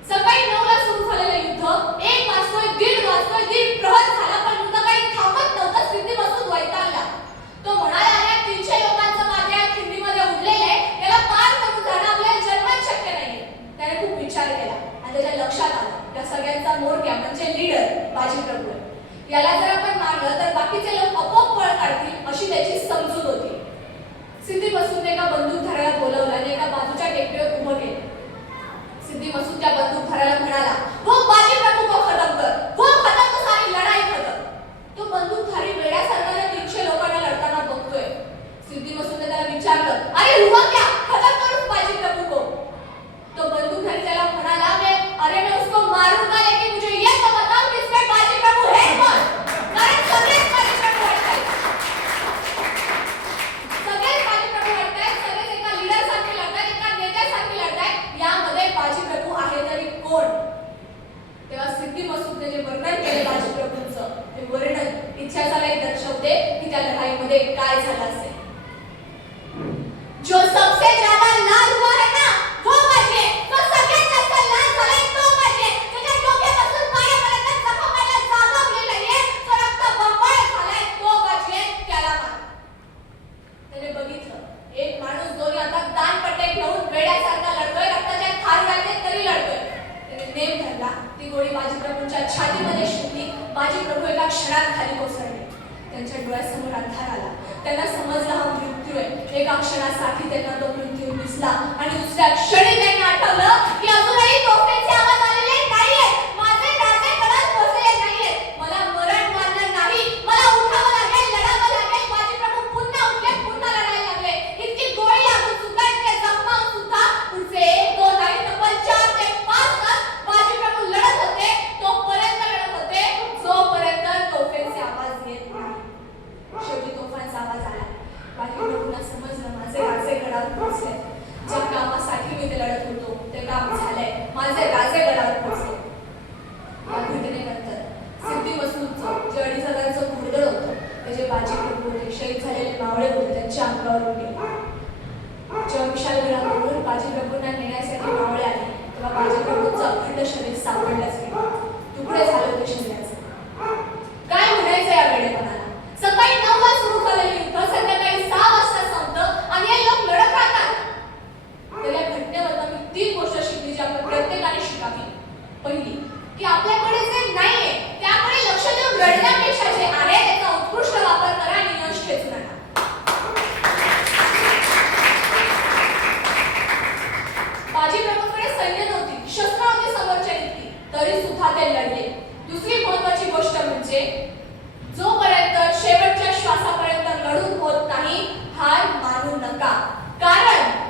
सकाळी 9 ला सुरू झालेलं युद्ध 1 वाजतोय, 1.5 प्रहर झाला, पण युद्ध काही थांबत नव्हतं. सिद्धी मसूद वैतागला. तो म्हणाला, अरे 300 लोकांचं माझ्या खिंडीमध्ये उडलेलं आहे, याला पार करून जाणं आपल्याला जन्मात शक्य नाहीये. त्याने खूप विचार केला आणि त्याच्या लक्षात आलं या सगळ्यांचा मोरक्या म्हणजे लीडर बाजीप्रभू आहे. याला जर आपण मारलं तर बाकीचे लोक आपोआप पळ काढतील अशी त्याची समजूत होती. सिद्धी मसूदने एका बंदूकधाऱ्याला बोलावलं आणि एका बाजूच्या टेकडीवर उभं केलं. सिद्धी मसूद त्या बंदूकधाऱ्याला म्हणाला, वो बाजीप्रभू को खतम कर, वो खतम तो सारी लढाई खतम. तो बंदूकधारी वेड्यासारखा 300 लोकांना लढताना बघतोय. सिद्धी मसूदने त्याला विचारलं, अरे हुआ क्या, खतम करूं बाजीप्रभू को. तो बंदूकधारी त्याला म्हणाला, अरे मैं उसको मारूंगा, लेकिन मुझे ये तो बताओ कि इसमें बाजीप्रभू है कौन. कारण सगळेच बाजीप्रभू वाटतायत, सगळेच बाजीप्रभू वाटतायत, सगळेच एका लीडर सारखे लढतायत, एका नेत्यासारखे लढतायत. यामध्ये बाजीप्रभू आहे तरी कोण. तेव्हा सिद्धी मसूदने जे वर्णन केले बाजीप्रभूंचं ते वर्णन इतिहासालाही दर्शवते की त्या लढाईमध्ये काय झालं असेल. जो सबसे ज्यादा लाल हुआ है ना वो बाजी है. तो सगळ्यात जास्त लाल झालाय तो बाजी आहे. त्याच्या डोक्यापासून पायापर्यंत जखमाला जागा उरलेली नाहीये, तो रक्त बंबाळ झालाय तो बाजी आहे, त्याला मार. त्याने बघितलं एक माणूस दोन्ही हातात दानपट्टे घेऊन वेड्यासारखा लढतोय, रक्ताच्या थार राहते तरी लढतोय. त्याने नेम धरला, ती गोळी बाजीप्रभूंच्या छातीमध्ये शिरली. बाजीप्रभू एका क्षणात खाली कोसळले. त्यांच्या डोळ्यासमोर अंधार आला. त्यांना समजलं हा मृत्यू आहे. एका क्षणासाठी त्यांना तो मृत्यू दिसला आणि दुसऱ्या क्षणी त्यांना आठवलं की अजूनही तोफेचे आवाज आलेले नाहीये, माझे राजे गडात पोहोचलेले नाहीये, मला मरण मारलं नाही, मला उठावं लागेल, लढावं लागेल. बाजीप्रभू पुन्हा उठले, पुन्हा लढायला लागले. इतकी गोळी लागून सुद्धा, इतके जखमावून सुद्धा पुढचे 1, 2 नाही तब्बल 4 ते 5 तास बाजीप्रभू लढत होते. तोपर्यंत लढत होते जोपर्यंत तोफेचे आवाज येत नाही. शेवटी तोफांचा आवाज आला. बाजीप्रभूंना समजलं माझे राजे गडावर पोहोचले. ज्या कामासाठी मी ते लढत होतो ते काम झालंय, माझे राजे गडावर पोहोचले. या घटनेनंतर सिद्धी मसूदचं जे 2,500 घोडदळ होतं, त्याचे बाजीप्रभू होते, शहीद झालेले मावळे होते, त्यांच्या अंगावरून गेले. जेव्हा विशाल गडावरून बाजीप्रभूंना नेण्यासाठी मावळे आले तेव्हा बाजीप्रभूंचं अखंड शरीर सापडलंच नाही. तुकडे झाले होते शरीराचे. काय म्हणायचं या वेडेपणाला. सकाळी 9 ला सुरू झालेलं युद्ध संध्याकाळी 6 वाजता संपतं आणि हे लोक लढत राहतात. त्या घटनेबद्दल मी 3 गोष्ट शिकली जी आपण प्रत्येकाने शिकावी. पहिली की आपल्याकडे जे नाहीये त्याकडे लक्ष देऊन रडण्यापेक्षा जे आहे त्याचा उत्कृष्ट वापर करा आणि यश खेचून आणा. बाजीप्रभूंकडे सैन्य नव्हती, शस्त्र होती समोरच्या इतकी, तरी सुद्धा ते लढले. दुसरी महत्वाची गोष्ट म्हणजे जोपर्यंत शेवटच्या श्वासापर्यंत लढून होत नाही हार मानू नका. कारण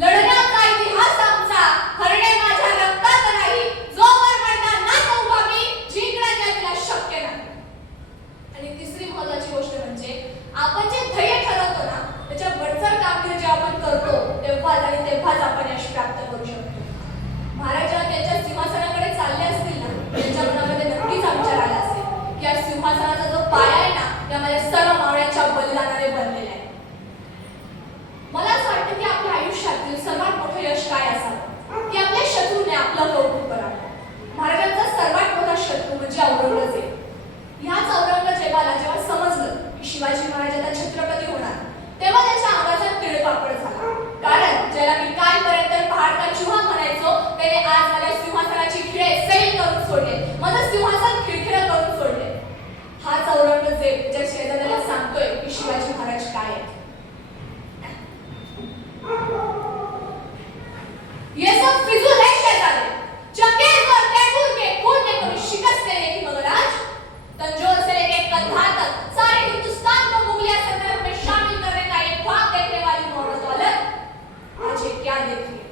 लढण्याचा इतिहास आमचा, हरणे माझ्या रक्तात नाही, जोवर मैदान ना उभा मी जिंकण्यात त्याला शक्य नाही. आणि तिसरी महत्वाची गोष्ट म्हणजे आपण जे ध्येय ठरवतो ना त्याच्या वरचढ कामगिरी जे आपण करतो तेव्हाच आपण यश प्राप्त करू शकतो. महाराज त्यांच्या सिंहासनाकडे चालले असतील ना, त्यांच्या मनामध्ये नक्कीच विचार आला असेल की या सिंहासनाचा जो पाया आहे ना त्यामध्ये सर्व मावळ्यांच्या बलिदानाने बनलेला आहे. मला असं वाटतं की आपल्या आयुष्यातील सर्वात मोठं यश काय असावं की आपल्या शत्रूने आपलं कौतुक करावं. महाराजांचा सर्वात मोठा शत्रू म्हणजे औरंगजेब. ह्याच औरंगजेबाला जेव्हा समजलं की शिवाजी महाराज आता छत्रपती होणार तेव्हा त्याच्या अंगाचा तिळपापड झाला. कारण ज्याला मी कालपर्यंत पहाड का चुहा त्याने आज माझ्या सिंहासनाची खिळे सैल करून सोडले, माझं सिंहासन खिळखिळं करून सोडले. हाच औरंगजेब ज्या शेजाऱ्याला सांगतोय की शिवाजी महाराज काय आहेत. ये सब फिजूल है शहजादे, चंगेज और तैमूर के खून में कभी शिकस्त देने की मगर आज तंजौर से लेकर कंधार तक सारे हिंदुस्तान को मुगलिया सल्तनत में शामिल करने का एक ख्वाब देखने वाली मोहम्मद दौलत आज ये क्या देख रही है.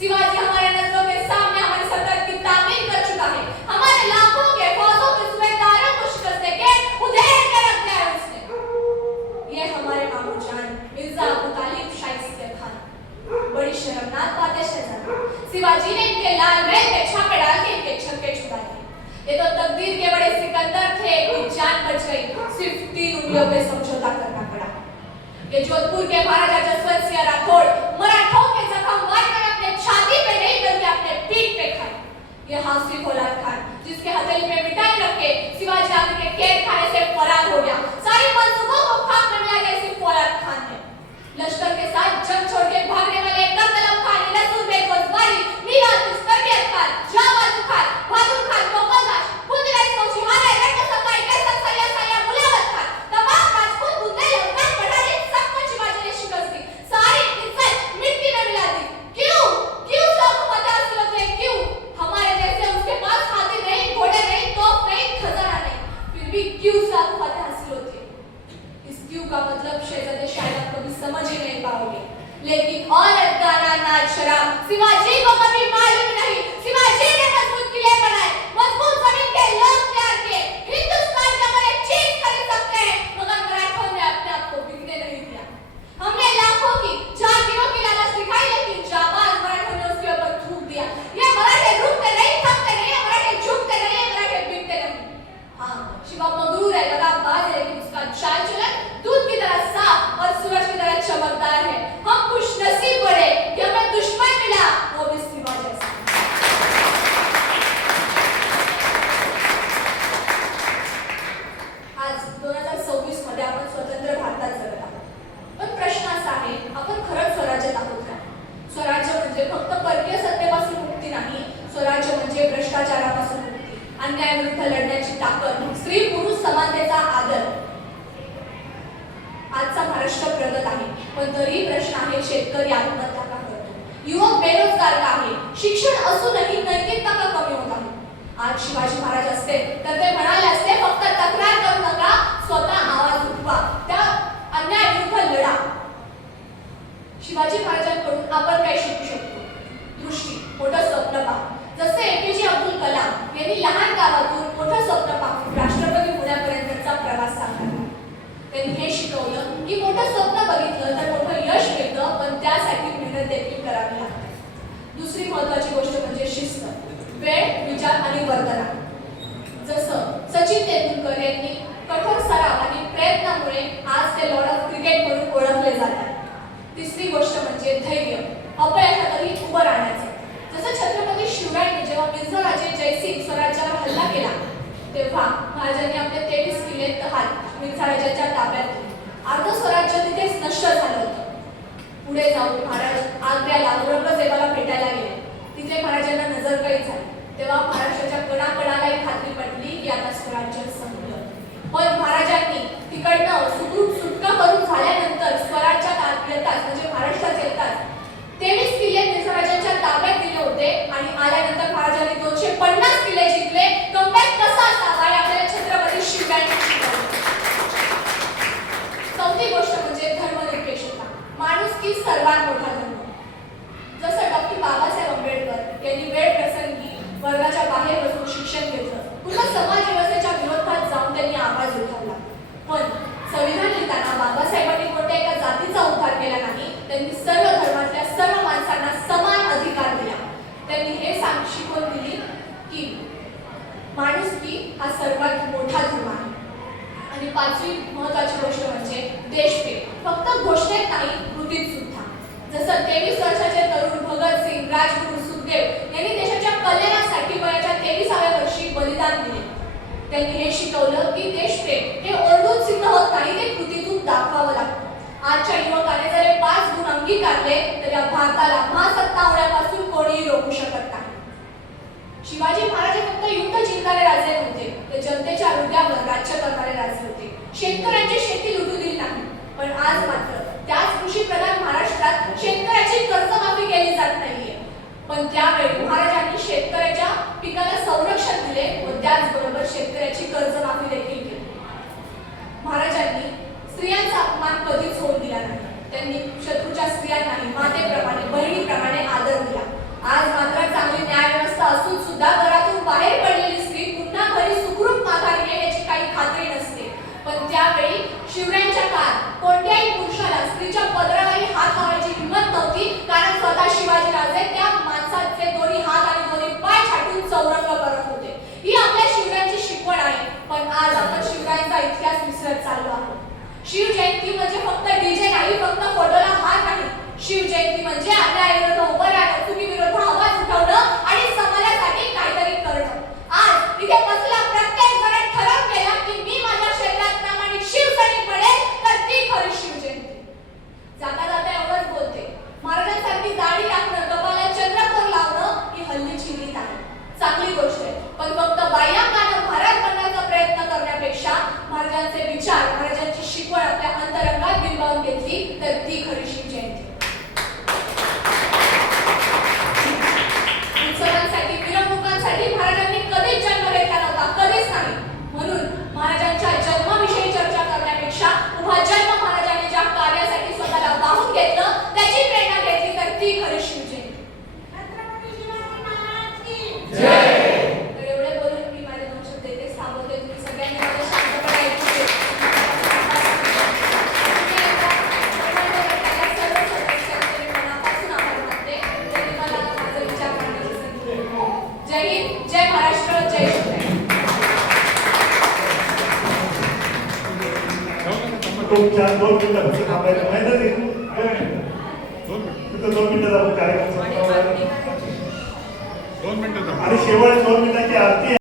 शिवाजी हमारे नजरों के सामने हमारी सल्तनत की तामीर कर चुका है. हमारे लाखों के फौजों के सूबेदारों को शिकस्त देके उधेड़ के रख दिया है उसने. ये हमारे मामू जान मिर्जा अबू तालिब शाइस्ते खान बड़ी शर्मनाक बात है शहजादा. शिवाजी ने इनके लाल महल पे छापे डाल के इनके छक्के छुड़ा दिए. ये तो तकदीर के बड़े सिकंदर थे कि जान बच गई, सिर्फ 3 उंगलियों पे समझौता करना पड़ा. ये जोधपुर के महाराजा जसवंत सिंह राठौड़ मराठों के जख्म मारकर अपने छाती पे नहीं बल्कि अपने पीठ पे खाए. ये हासिफ फौलाद खान जिसके हथेली में मिठाई रखे शिवाजी आगे के कैद खाने से फरार हो गया. सारी मंसूबों को खाक में मिला गया सिर्फ फौलाद खान ने. लश्कर के साथ जंग छोड़ के भागने वाले कत्तलम खान, रसूल बेग वजवारी, मीरा तरबियत खान, जावाद खान, बहादुर खान, गोपालदास, बुंदेलाई फौजी हारे, रेड्डो सकाई, कैसर सैया सैया, मुलावत खान, तमाम राजपूत बुंदेल और पठानी सबको शिवाजी ने शिकस्त दी. सारी इज्जत मिट्टी में मिला दी. क्यों क्यों सब पता हासिल होते हैं? क्यों हमारे जैसे उसके पास हाथी नहीं, घोड़े नहीं, तोप नहीं, खजाना नहीं, फिर भी क्यों सब पता हासिल होते हैं? इस क्यों का मतलब शहजादे शायद आप कभी समझ ही नहीं पाओगे. लेकिन औरत, गाना, नाच, शराब शिवाजी को कभी मालूम नहीं. शिवाजी ने मजबूत किले बनाए, मजबूत जमीन के लोग तैयार किए. हिंदुस्तान का हमारे चीज खरीद सकते हैं मगर मराठों ने अपने आप को बिकने नहीं दिया. हमने लाखों की जातियों की लालच दिखाई लेकिन जाबाज मराठों ने उसके ऊपर थूक दिया. ये मराठे रुकते नहीं, थकते नहीं, मराठे झुकते नहीं, मराठे बिकते नहीं. हाँ, शिवा मगरूर है, लगाबाज है, लेकिन उसका चाल चलन दूध की तरह साफ और सूरज की तरह चमकदार है. हम खुश नसीब बड़े कि हमें दुश्मन मिला, वो भी शिवा जैसा. आज 2026 मध्ये आपण स्वतंत्र भारतात जगत आहोत. पण प्रश्न असा आहे, आपण खरंच स्वराज्यात आहोत का? स्वराज्य म्हणजे फक्त परकीय सत्तेपासून मुक्ती नाही. स्वराज्य म्हणजे भ्रष्टाचारापासून मुक्ती, अन्यायाविरुद्ध लढण्याची ताकद, स्त्री पुरुष समानतेचा आदर. आजचा महाराष्ट्र प्रगत आहे, पण तरी प्रश्न आहे शेतकरी आत्महत्या का करतो, युवक बेरोजगार का आहे, शिक्षण असूनही नैतिकता का कमी होत आहे. आज शिवाजी महाराज असते तर ते म्हणाले असते फक्त तक्रार करू नका, स्वतः आवाज उठवा, त्या अन्यायाविरुद्ध लढा. शिवाजी महाराजांकडून आपण काय शिकू शकतो? दृष्टी, मोठं स्वप्न पहा. जसे एपीजे अब्दुल कलाम यांनी लहान गावातून मोठं स्वप्न पाहून राष्ट्रपती होण्यापर्यंतचा प्रवास साकारला. त्यांनी हे शिकवलं की मोठं स्वप्न बघितलं तर मोठं यश मिळतं, पण त्यासाठी मेहनत देखील करावी लागते. दुसरी महत्त्वाची गोष्ट म्हणजे शिस्त, वेळ, विचार आणि वर्तन. जसं सचिन तेंडुलकर यांनी कठोर सराव आणि प्रयत्नामुळे आज ते लॉर्ड ऑफ क्रिकेट म्हणून ओळखले जातात. तिसरी गोष्ट म्हणजे धैर्य, अपयशातही उभं राहण्याचे. जसं छत्रपती शिवरायांनी जेव्हा मिर्झाराजे जयसिंग स्वराज्यावर हल्ला केला तेव्हा महाराजांनी आपले 23 किल्ले तहाल मिर्झाराजाच्या ताब्यात दिले. अर्ध स्वराज्य तिथेच नष्ट झालं होतं. पुढे जाऊन महाराज आग्र्याला औरंगजेबाला भेटायला गेले. तिथे महाराजांना नजरकैद झाली. तेव्हा महाराष्ट्राच्या कणाकणालाही खात्री पटली की आता स्वराज्य संपलं. पण महाराजांनी तिकडनं सुखरूप सुटका करून झाल्यानंतर स्वराज्यात येताच म्हणजे महाराष्ट्रात येताच 23 किल्ले मिर्झाराजांच्या ताब्यात दिले होते आणि आल्यानंतर महाराजांनी 250 किल्ले जिंकले. कमबॅक कसा असावा हे आपल्याला छत्रपती शिवरायांनी शिकवलं. चौथी गोष्ट म्हणजे धर्मनिरपेक्षता, माणुसकी सर्वात मोठा धर्म. जसं डॉक्टर बाबासाहेब आंबेडकर यांनी वेळ प्रसंगी वर्गाच्या बाहेर बसून शिक्षण घेतलं, पुन्हा समाज व्यवस्थेच्या विरोधात जाऊन त्यांनी आवाज उठवला. पण संविधान लिहिताना बाबासाहेबांनी कोणत्या एका जातीचा उद्धार केला नाही. त्यांनी सर्व धर्मातल्या सर्व माणसांना समान अधिकार दिला. त्यांनी हे शिकवण दिली की माणुसकी हा सर्वात मोठा धर्म आहे. आणि पाचवी महत्त्वाची गोष्ट म्हणजे देशप्रेम, फक्त घोषणेत नाही कृतीत सुद्धा. जसं 23 वर्षाचे तरुण भगतसिंग, राजगुरू, सुखदेव यांनी देशाच्या कल्याणासाठी वयाच्या 23व्या वर्षी बलिदान दिले. त्यांनी हे शिकवलं की देशप्रेम हे ओरडून सिद्ध होत नाही, ते कृतीतून दाखवावं लागतं. आजच्या युवकाने जर 5 गुण अंगीकारले तर या भारताला महासत्ता होण्यापासून कोणीही रोखू शकत नाही. शिवाजी महाराज हे फक्त युद्ध जिंकणारे राजे नव्हते, ते जनतेच्या हृदयावर राज्य करणारे राजे होते. शेतकऱ्यांची शेती लुटू दिली नाही, पण आज मात्र त्याच कृषीप्रधान महाराष्ट्रात शेतकऱ्याची कर्जमाफी केली जात नाहीये. पण त्यावेळी महाराजांनी शेतकऱ्याच्या पिकाला संरक्षण दिले व त्याचबरोबर शेतकऱ्याची कर्जमाफी देखील केली. महाराजांनी स्त्रियांचा अपमान कधीच होऊ दिला नाही. त्यांनी शत्रूच्या स्त्रियांनाही मातेप्रमाणे, बहिणीप्रमाणे आदर दिला. आज मात्र चांगली न्याय व्यवस्था असून सुद्धा घरातून बाहेर पडलेली स्त्री पुन्हा घरी सुखरूप माघारी येईल याची काही खात्री नसते. पण त्यावेळी शिवरायांच्या काळात कोणत्याही पुरुषाला स्त्रीच्या पदरावरही हात लावण्याची हिंमत नव्हती, कारण स्वतः शिवाजीराजे त्या माणसाचे दोन्ही हात आणि दोन्ही पाय छाटून चौरंग करत होते. ही आपल्या शिवरायांची शिकवण आहे. पण आज आपण शिवरायांचा इतिहास विसरत चाललो आहोत. शिवजयंती म्हणजे फक्त डीजे नाही, फक्त फोटोला हार नाही. शिवजयंती म्हणजे अन्यायाविरुद्ध उभं राहणं, चुकीविरुद्ध आवाज उठवणं आणि समाजासाठी काहीतरी करणं. आज इथे बसला प्रत्येक जण ठरवून केला की मी माझ्या शरीरात प्रामाणिक शिवसैनिक बनेल, तर ती खरी शिवजयंती. जाता जाता एवढंच बोलते, महाराजांसारखी दाढी राखणं, कपाळाला चंद्रकोर लावणं ही हल्लीची रीत आहे. चांगली गोष्ट आहे, पण फक्त बाह्यांगानं महाराज बनण्याचा प्रयत्न करण्यापेक्षा महाराजांचे विचार, महाराजांची शिकवण आपल्या अंतरंगात बिंबवून घेतली तर ती खरी शिवजयंती. उत्सवांसाठी, मिरवणुकांसाठी महाराजांनी कधीच जन्म घेतला नव्हता, कधीच नाही. म्हणून महाराजांच्या जन्माविषयी चर्चा करण्यापेक्षा उभा जन्म महाराजांनी ज्या कार्यासाठी स्वतःला वाहून घेतलं त्याची प्रेरणा घेतली तर ती खरी शिवजयंती. तर एवढे बोलून मी माझे 2 शब्द इथेच थांबवते. तुम्ही सगळ्यांनी माझं शांतपणे ऐकून घेतलं. मनापासून आभार मानते. त्यांनी मला माझा विचार मांडण्याची संधी दिली. जय हिंद, जय महाराष्ट्र, जय शिवराय. खूप छान. 2 मिनिटं फक्त थांबायचं माहिती फक्त 2 मिनिटं कार्यक्रम दोन मिनिटं आणि शेवट 2 मिनिटाची आरती.